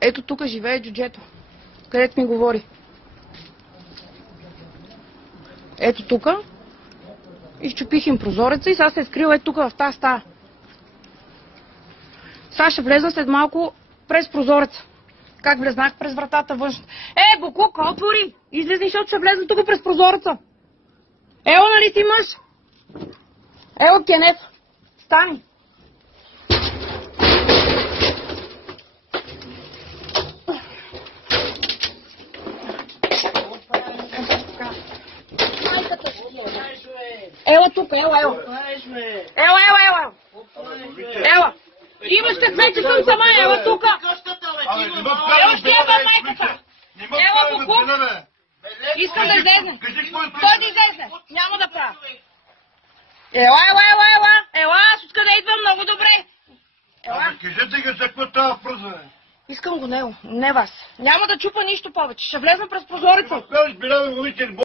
Ето тук живее джуджето, където ми говори. Ето тук. Изчупих им прозореца и сега се е скрил ето тук в тази стая. Сега ще влезна след малко през прозореца. Как влезнах през вратата външно. Букука, отвори! Излезни, защото ще влезна тук през прозореца. Ела, нали си мъж? Ела, Кенеф, стани. Ела тук, ела. Ела. Имаш късмет, че съм сама, ела тук. Ела ще яба майката. Ела, Букук. Искам да излезне. Той да излезне. Няма да правя. Ела, аз откъде идвам много добре. Ела. Кажете ги за какво това пръзва. Искам го него, не вас. Няма да чупа нищо повече. Ще влезна през прозореца.